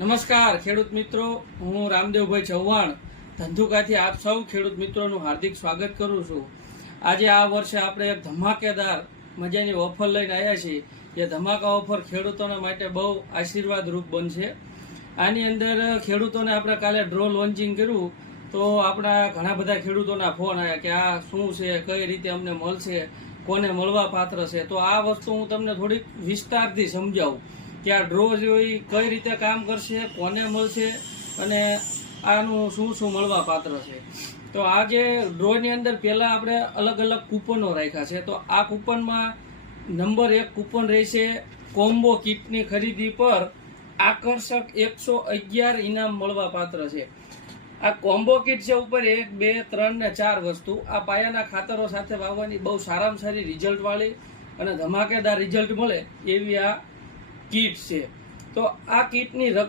નમસ્કાર ખેડૂત મિત્રો, હું રામદેવભાઈ ચૌહાણ ધંધુકાથી આપ સૌ ખેડૂત મિત્રોનું હાર્દિક સ્વાગત કરું છું। આજે આ વર્ષે આપણે એક ધમાકેદાર મજાની ઓફર લઈને આવ્યા છીએ। જે ધમાકા ઓફર ખેડૂતોના માટે બહુ આશીર્વાદરૂપ બનશે। આની અંદર ખેડૂતોને આપણે કાલે ડ્રો લોન્ચિંગ કર્યું તો આપણા ઘણા બધા ખેડૂતોના ફોન આવ્યા કે આ શું છે, કઈ રીતે અમને મળશે, કોને મળવા પાત્ર છે। તો આ વસ્તુ હું તમને થોડીક વિસ્તારથી સમજાવું કે આ ડ્રો જોઈ કઈ રીતે કામ કરશે, કોને મળશે અને આનું શું શું મળવા પાત્ર છે। તો આ જે ડ્રોની અંદર પહેલાં આપણે અલગ અલગ કૂપનો રાખ્યા છે। તો આ કૂપનમાં નંબર 1 કૂપન રહેશે કોમ્બો કિટની ખરીદી પર આકર્ષક 111 ઇનામ મળવા પાત્ર છે। આ કોમ્બો કિટ છે ઉપર 1, 2, 3 ને 4 વસ્તુ આ પાયાના ખાતરો સાથે વાવવાની બહુ સારામાં સારી રિઝલ્ટ વાળી અને ધમાકેદાર રિઝલ્ટ મળે એવી આ કીટ છે। તો આ કીટની રકમ